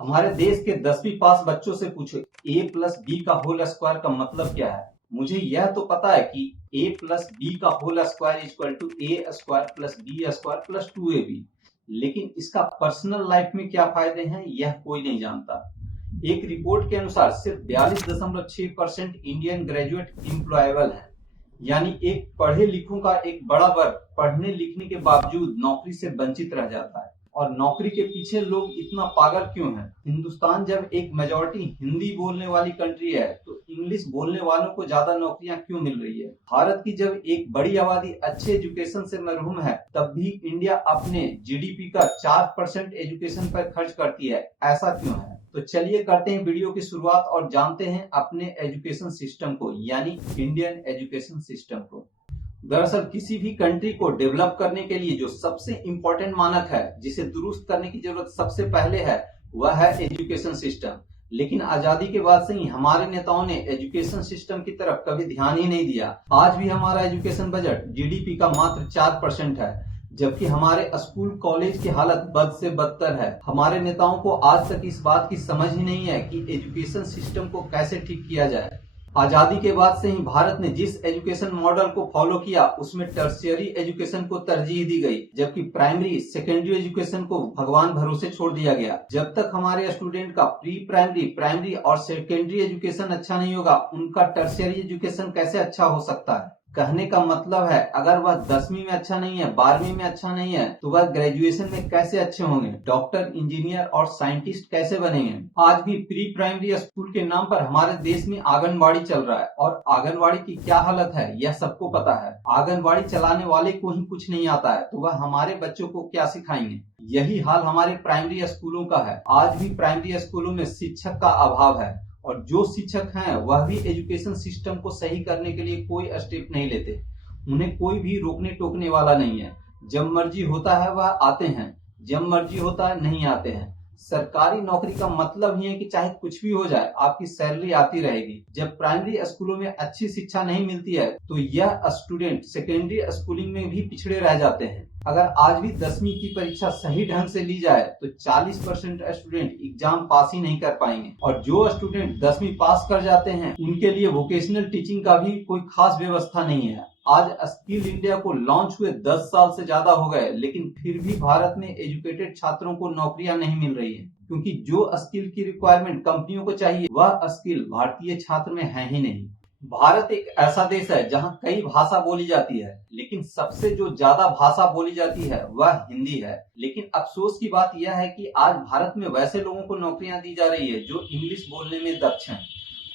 हमारे देश के 10वीं पास बच्चों से पूछो a प्लस बी का होल स्क्वायर का मतलब क्या है। मुझे यह तो पता है कि a प्लस बी का whole square equal to A square plus B square plus 2ab, लेकिन इसका पर्सनल लाइफ में क्या फायदे हैं यह कोई नहीं जानता। एक रिपोर्ट के अनुसार सिर्फ 42.6% इंडियन ग्रेजुएट एम्प्लॉयबल है, यानी एक पढ़े लिखों का एक बड़ा वर्ग पढ़ने लिखने के बावजूद नौकरी से वंचित रह जाता है। और नौकरी के पीछे लोग इतना पागल क्यों हैं? हिंदुस्तान जब एक मेजॉरिटी हिंदी बोलने वाली कंट्री है तो इंग्लिश बोलने वालों को ज्यादा नौकरियां क्यों मिल रही है? भारत की जब एक बड़ी आबादी अच्छे एजुकेशन से महरूम है तब भी इंडिया अपने जीडीपी का 4% एजुकेशन पर खर्च करती है, ऐसा क्यों है? तो चलिए करते हैं वीडियो की शुरुआत और जानते हैं अपने एजुकेशन सिस्टम को, यानी इंडियन एजुकेशन सिस्टम को। दरअसल किसी भी कंट्री को डेवलप करने के लिए जो सबसे इंपॉर्टेंट मानक है, जिसे दुरुस्त करने की जरूरत सबसे पहले है, वह है एजुकेशन सिस्टम। लेकिन आजादी के बाद से ही हमारे नेताओं ने एजुकेशन सिस्टम की तरफ कभी ध्यान ही नहीं दिया। आज भी हमारा एजुकेशन बजट जीडीपी का मात्र 4% है, जबकि हमारे स्कूल कॉलेज की हालत बद से बदतर है। हमारे नेताओं को आज तक इस बात की समझ ही नहीं है कि एजुकेशन सिस्टम को कैसे ठीक किया जाए। आजादी के बाद से ही भारत ने जिस एजुकेशन मॉडल को फॉलो किया उसमें टर्शियरी एजुकेशन को तरजीह दी गई, जबकि प्राइमरी सेकेंडरी एजुकेशन को भगवान भरोसे छोड़ दिया गया। जब तक हमारे स्टूडेंट का प्री प्राइमरी, प्राइमरी और सेकेंडरी एजुकेशन अच्छा नहीं होगा, उनका टर्शियरी एजुकेशन कैसे अच्छा हो सकता है? कहने का मतलब है अगर वह 10वीं में अच्छा नहीं है, 12वीं में अच्छा नहीं है, तो वह ग्रेजुएशन में कैसे अच्छे होंगे? डॉक्टर, इंजीनियर और साइंटिस्ट कैसे बनेंगे? आज भी प्री प्राइमरी स्कूल के नाम पर हमारे देश में आंगनबाड़ी चल रहा है, और आंगनबाड़ी की क्या हालत है यह सबको पता है। आंगनबाड़ी चलाने वाले को ही कुछ नहीं आता है तो वह हमारे बच्चों को क्या सिखाएंगे? यही हाल हमारे प्राइमरी स्कूलों का है। आज भी प्राइमरी स्कूलों में शिक्षक का अभाव है, और जो शिक्षक हैं वह भी एजुकेशन सिस्टम को सही करने के लिए कोई स्टेप नहीं लेते। उन्हें कोई भी रोकने टोकने वाला नहीं है। जब मर्जी होता है वह आते हैं, जब मर्जी होता है नहीं आते हैं। सरकारी नौकरी का मतलब ही है कि चाहे कुछ भी हो जाए आपकी सैलरी आती रहेगी। जब प्राइमरी स्कूलों में अच्छी शिक्षा नहीं मिलती है तो यह स्टूडेंट सेकेंडरी स्कूलिंग में भी पिछड़े रह जाते हैं। अगर आज भी 10वीं की परीक्षा सही ढंग से ली जाए तो 40% स्टूडेंट एग्जाम पास ही नहीं कर पाएंगे, और जो स्टूडेंट 10वीं पास कर जाते हैं उनके लिए वोकेशनल टीचिंग का भी कोई खास व्यवस्था नहीं है। आज स्किल इंडिया को लॉन्च हुए 10 साल से ज्यादा हो गए, लेकिन फिर भी भारत में एजुकेटेड छात्रों को नौकरियां नहीं मिल रही है, क्योंकि जो स्किल की रिक्वायरमेंट कंपनियों को चाहिए वह स्किल भारतीय छात्र में है ही नहीं। भारत एक ऐसा देश है जहां कई भाषा बोली जाती है, लेकिन सबसे जो ज्यादा भाषा बोली जाती है वह हिंदी है। लेकिन अफसोस की बात यह है कि आज भारत में वैसे लोगों को नौकरियां दी जा रही है जो इंग्लिश बोलने में दक्ष हैं।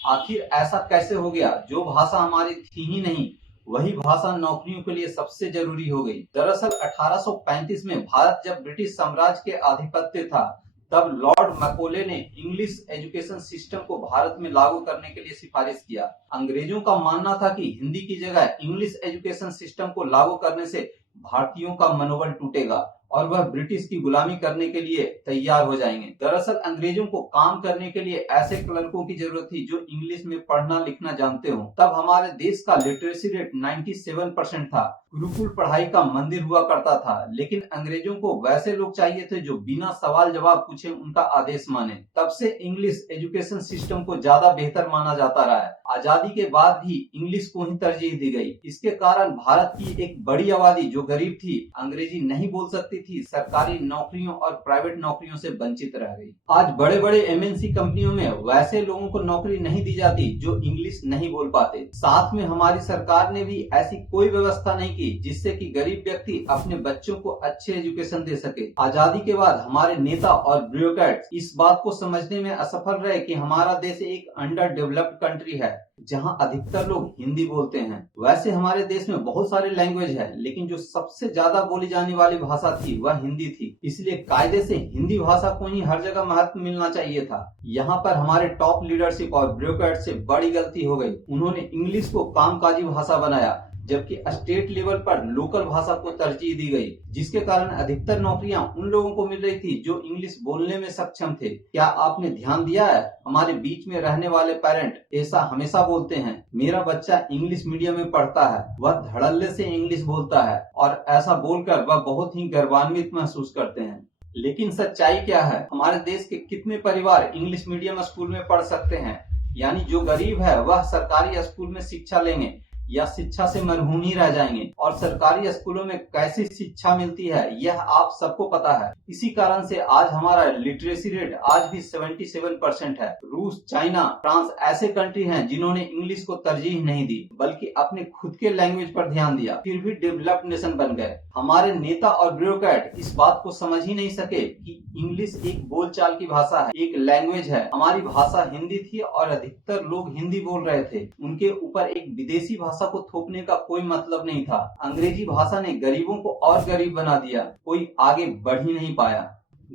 आखिर ऐसा कैसे हो गया? जो भाषा हमारी थी ही नहीं वही भाषा नौकरियों के लिए सबसे जरूरी हो गई। दरअसल 1835 में भारत जब ब्रिटिश साम्राज्य के आधिपत्य था, तब लॉर्ड मैकोले ने इंग्लिश एजुकेशन सिस्टम को भारत में लागू करने के लिए सिफारिश किया। अंग्रेजों का मानना था कि हिंदी की जगह इंग्लिश एजुकेशन सिस्टम को लागू करने से भारतीयों का मनोबल टूटेगा और वह ब्रिटिश की गुलामी करने के लिए तैयार हो जाएंगे। दरअसल अंग्रेजों को काम करने के लिए ऐसे क्लर्कों की जरूरत थी जो इंग्लिश में पढ़ना लिखना जानते हो। तब हमारे देश का लिटरेसी रेट 97% था। गुरुकुल पढ़ाई का मंदिर हुआ करता था, लेकिन अंग्रेजों को वैसे लोग चाहिए थे जो बिना सवाल जवाब पूछे उनका आदेश माने। तब से इंग्लिश एजुकेशन सिस्टम को ज्यादा बेहतर माना जाता रहा है। आजादी के बाद भी इंग्लिश को ही तरजीह दी गई। इसके कारण भारत की एक बड़ी आबादी जो गरीब थी, अंग्रेजी नहीं बोल सकती थी, सरकारी नौकरियों और प्राइवेट नौकरियों से वंचित रह गई। आज बड़े बड़े एमएनसी कंपनियों में वैसे लोगों को नौकरी नहीं दी जाती जो इंग्लिश नहीं बोल पाते। साथ में हमारी सरकार ने भी ऐसी कोई व्यवस्था नहीं की जिससे कि गरीब व्यक्ति अपने बच्चों को अच्छे एजुकेशन दे सके। आजादी के बाद हमारे नेता और ब्यूरोक्रेट्स इस बात को समझने में असफल रहे कि हमारा देश एक अंडर डेवलप्ड कंट्री है जहां अधिकतर लोग हिंदी बोलते हैं। वैसे हमारे देश में बहुत सारे लैंग्वेज है, लेकिन जो सबसे ज्यादा बोली जाने वाली भाषा थी वह हिंदी थी। इसलिए कायदे से हिंदी भाषा को ही हर जगह महत्व मिलना चाहिए था। यहाँ पर हमारे टॉप लीडरशिप और ब्यूरोक्रेट से बड़ी गलती हो गई। उन्होंने इंग्लिश को कामकाजी भाषा बनाया, जबकि स्टेट लेवल पर लोकल भाषा को तरजीह दी गई, जिसके कारण अधिकतर नौकरियां उन लोगों को मिल रही थी जो इंग्लिश बोलने में सक्षम थे। क्या आपने ध्यान दिया है? हमारे बीच में रहने वाले पेरेंट ऐसा हमेशा बोलते हैं, मेरा बच्चा इंग्लिश मीडियम में पढ़ता है, वह धड़ल्ले से इंग्लिश बोलता है, और ऐसा बोलकर वह बहुत ही गर्वान्वित महसूस करते हैं। लेकिन सच्चाई क्या है? हमारे देश के कितने परिवार इंग्लिश मीडियम स्कूल में पढ़ सकते हैं? यानी जो गरीब है वह सरकारी स्कूल में शिक्षा लेंगे या शिक्षा से महरूम ही रह जाएंगे। और सरकारी स्कूलों में कैसी शिक्षा मिलती है यह आप सबको पता है। इसी कारण से आज हमारा लिटरेसी रेट आज भी 77% है। रूस, चाइना, फ्रांस ऐसे कंट्री हैं जिन्होंने इंग्लिश को तरजीह नहीं दी बल्कि अपने खुद के लैंग्वेज पर ध्यान दिया, फिर भी डेवलप्ड नेशन बन गए। हमारे नेता और ब्यूरोक्रेट इस बात को समझ ही नहीं सके कि इंग्लिश एक बोलचाल की भाषा है, एक लैंग्वेज है। हमारी भाषा हिंदी थी और अधिकतर लोग हिंदी बोल रहे थे। उनके ऊपर एक विदेशी भाषा को थोपने का कोई मतलब नहीं था। अंग्रेजी भाषा ने गरीबों को और गरीब बना दिया, कोई आगे बढ़ ही नहीं पाया।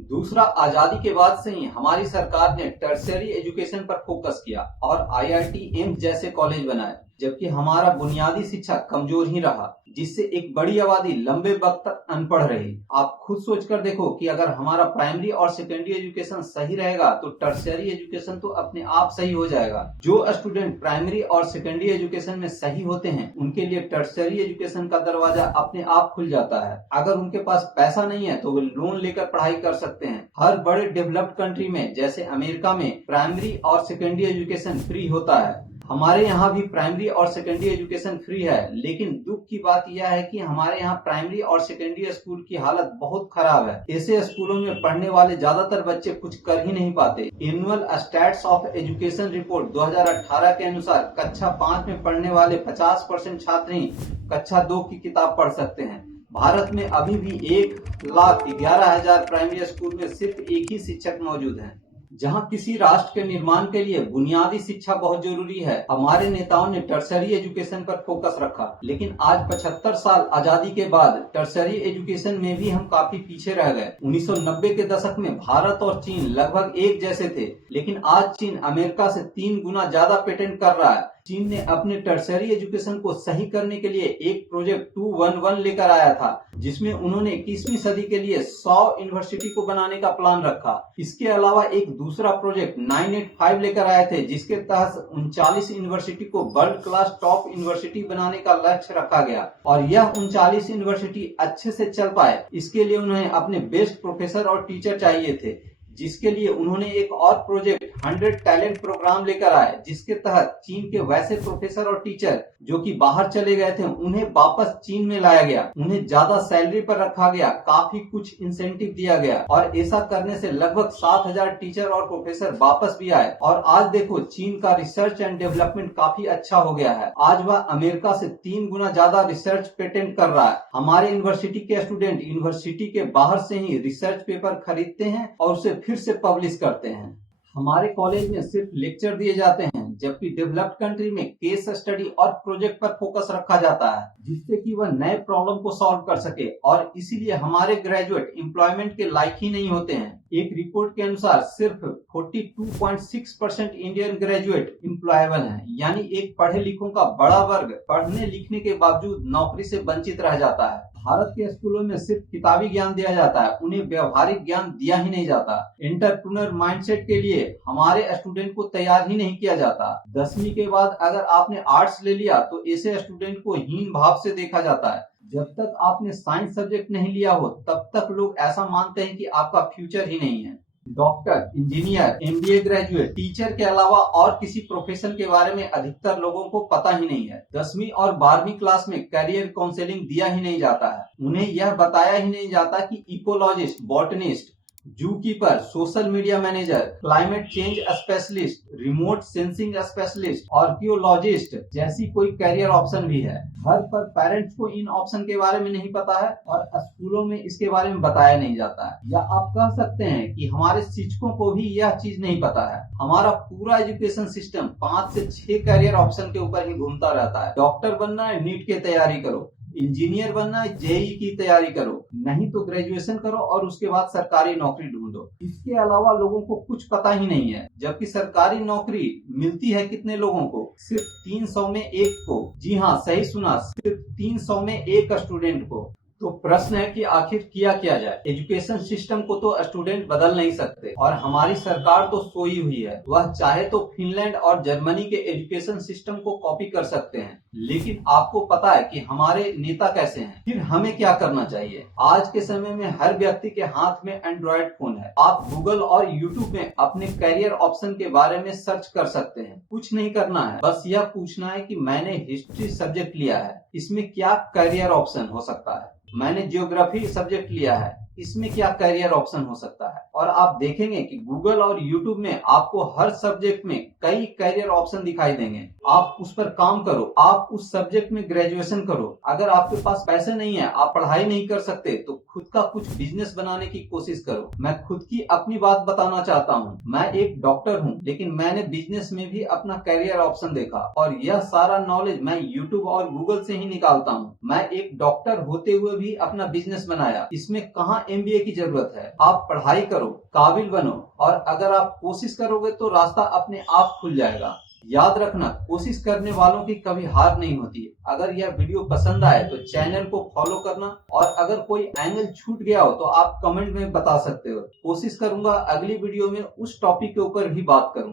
दूसरा, आजादी के बाद से ही हमारी सरकार ने टर्शियरी एजुकेशन पर फोकस किया और IIT, एम्स जैसे कॉलेज बनाए, जबकि हमारा बुनियादी शिक्षा कमजोर ही रहा, जिससे एक बड़ी आबादी लंबे वक्त तक अनपढ़ रही। आप खुद सोचकर देखो कि अगर हमारा प्राइमरी और सेकेंडरी एजुकेशन सही रहेगा तो टर्शियरी एजुकेशन तो अपने आप सही हो जाएगा। जो स्टूडेंट प्राइमरी और सेकेंडरी एजुकेशन में सही होते हैं उनके लिए टर्शियरी एजुकेशन का दरवाजा अपने आप खुल जाता है। अगर उनके पास पैसा नहीं है तो वे लोन लेकर पढ़ाई कर सकते हैं। हर बड़े डेवलप्ड कंट्री में जैसे अमेरिका में प्राइमरी और सेकेंडरी एजुकेशन फ्री होता है। हमारे यहाँ भी प्राइमरी और सेकेंडरी एजुकेशन फ्री है, लेकिन दुख की बात यह है कि हमारे यहाँ प्राइमरी और सेकेंडरी स्कूल की हालत बहुत खराब है। ऐसे स्कूलों में पढ़ने वाले ज्यादातर बच्चे कुछ कर ही नहीं पाते। Annual stats of education report 2018 के अनुसार कक्षा 5 में पढ़ने वाले 50% छात्र ही कक्षा 2 की किताब पढ़ सकते हैं। भारत में अभी भी 1,11,000 प्राइमरी स्कूल में सिर्फ एक ही शिक्षक मौजूद है। जहां किसी राष्ट्र के निर्माण के लिए बुनियादी शिक्षा बहुत जरूरी है, हमारे नेताओं ने टर्शियरी एजुकेशन पर फोकस रखा। लेकिन आज 75 साल आजादी के बाद टर्शियरी एजुकेशन में भी हम काफी पीछे रह गए। 1990 के दशक में भारत और चीन लगभग एक जैसे थे, लेकिन आज चीन अमेरिका से 3 गुना ज्यादा पेटेंट कर रहा है। चीन ने अपने टर्शियरी एजुकेशन को सही करने के लिए एक प्रोजेक्ट 211 लेकर आया था, जिसमें उन्होंने 21वीं सदी के लिए 100 यूनिवर्सिटी को बनाने का प्लान रखा। इसके अलावा एक दूसरा प्रोजेक्ट 985 लेकर आए थे, जिसके तहत 39 यूनिवर्सिटी को वर्ल्ड क्लास टॉप यूनिवर्सिटी बनाने का लक्ष्य रखा गया। और यह 39 यूनिवर्सिटी अच्छे से चल पाए, इसके लिए उन्हें अपने बेस्ट प्रोफेसर और टीचर चाहिए थे, जिसके लिए उन्होंने एक और प्रोजेक्ट 100 टैलेंट प्रोग्राम लेकर आए, जिसके तहत चीन के वैसे प्रोफेसर और टीचर जो कि बाहर चले गए थे उन्हें वापस चीन में लाया गया। उन्हें ज्यादा सैलरी पर रखा गया, काफी कुछ इंसेंटिव दिया गया और ऐसा करने से लगभग 7,000 टीचर और प्रोफेसर वापस भी आए। और आज देखो चीन का रिसर्च एंड डेवलपमेंट काफी अच्छा हो गया है। आज वह अमेरिका से 3 गुना ज्यादा रिसर्च पेटेंट कर रहा है। हमारे यूनिवर्सिटी के स्टूडेंट यूनिवर्सिटी के बाहर से ही रिसर्च पेपर खरीदते हैं और उसे फिर से पब्लिश करते हैं। हमारे कॉलेज में सिर्फ लेक्चर दिए जाते हैं, जबकि डेवलप्ड कंट्री में केस स्टडी और प्रोजेक्ट पर फोकस रखा जाता है, जिससे कि वह नए प्रॉब्लम को सॉल्व कर सके। और इसीलिए हमारे ग्रेजुएट एम्प्लॉयमेंट के लायक ही नहीं होते हैं। एक रिपोर्ट के अनुसार सिर्फ 42.6% इंडियन ग्रेजुएट एम्प्लॉयबल हैं, यानी एक पढ़े लिखों का बड़ा वर्ग पढ़ने लिखने के बावजूद नौकरी से वंचित रह जाता है। भारत के स्कूलों में सिर्फ किताबी ज्ञान दिया जाता है, उन्हें व्यवहारिक ज्ञान दिया ही नहीं जाता। एंटरप्रेन्योर माइंडसेट के लिए हमारे स्टूडेंट को तैयार ही नहीं किया जाता। 10वीं के बाद अगर आपने आर्ट्स ले लिया तो ऐसे स्टूडेंट को हीन भाव से देखा जाता है। जब तक आपने साइंस सब्जेक्ट नहीं लिया हो तब तक लोग ऐसा मानते हैं कि आपका फ्यूचर ही नहीं है। Doctor, engineer, MBA graduate, teacher के अलावा और किसी प्रोफेशन के बारे में अधिकतर लोगों को पता ही नहीं है। 10वीं और 12वीं क्लास में करियर काउंसलिंग दिया ही नहीं जाता है। उन्हें यह बताया ही नहीं जाता कि इकोलॉजिस्ट, बॉटनिस्ट, जू keeper, social media manager, climate change specialist, remote sensing specialist, archaeologist जैसी कोई करियर ऑप्शन भी है। घर पर पेरेंट्स को इन ऑप्शन के बारे में नहीं पता है और स्कूलों में इसके बारे में बताया नहीं जाता है। या आप कह सकते हैं कि हमारे शिक्षकों को भी यह चीज नहीं पता है। हमारा पूरा एजुकेशन सिस्टम 5 से 6 करियर ऑप्शन के ऊपर ही घूमता रहता है। डॉक्टर बनना है, नीट की तैयारी करो। इंजीनियर बनना है, JEE की तैयारी करो, नहीं तो ग्रेजुएशन करो और उसके बाद सरकारी नौकरी ढूंढो। इसके अलावा लोगों को कुछ पता ही नहीं है। जबकि सरकारी नौकरी मिलती है कितने लोगों को? सिर्फ 300 में 1 को। जी हाँ, सही सुना, सिर्फ 300 में 1 स्टूडेंट को। तो प्रश्न है कि आखिर किया क्या जाए। एजुकेशन सिस्टम को तो स्टूडेंट बदल नहीं सकते और हमारी सरकार तो सोई हुई है। वह चाहे तो फिनलैंड और जर्मनी के एजुकेशन सिस्टम को कॉपी कर सकते हैं, लेकिन आपको पता है कि हमारे नेता कैसे हैं? फिर हमें क्या करना चाहिए? आज के समय में हर व्यक्ति के हाथ में एंड्रॉयड फोन है। आप गूगल और यूट्यूब में अपने करियर ऑप्शन के बारे में सर्च कर सकते हैं। कुछ नहीं करना है, बस यह पूछना है कि मैंने हिस्ट्री सब्जेक्ट लिया है, इसमें क्या करियर ऑप्शन हो सकता है? मैंने ज्योग्राफी सब्जेक्ट लिया है, इसमें क्या करियर ऑप्शन हो सकता है? और आप देखेंगे कि गूगल और यूट्यूब में आपको हर सब्जेक्ट में कई करियर ऑप्शन दिखाई देंगे। आप उस पर काम करो, आप उस सब्जेक्ट में ग्रेजुएशन करो। अगर आपके पास पैसे नहीं है, आप पढ़ाई नहीं कर सकते, तो खुद का कुछ बिजनेस बनाने की कोशिश करो। मैं खुद की अपनी बात बताना चाहता हूँ। मैं एक डॉक्टर हूँ, लेकिन मैंने बिजनेस में भी अपना करियर ऑप्शन देखा और यह सारा नॉलेज मैं यूट्यूब और गूगल से ही निकालता हूँ। मैं एक डॉक्टर होते हुए भी अपना बिजनेस बनाया। इसमें कहाँ MBA की जरूरत है? आप पढ़ाई करो, काबिल बनो, और अगर आप कोशिश करोगे तो रास्ता अपने आप खुल जाएगा। याद रखना, कोशिश करने वालों की कभी हार नहीं होती। अगर यह वीडियो पसंद आए तो चैनल को फॉलो करना, और अगर कोई एंगल छूट गया हो तो आप कमेंट में बता सकते हो। कोशिश करूंगा अगली वीडियो में उस टॉपिक के ऊपर भी बात करूं।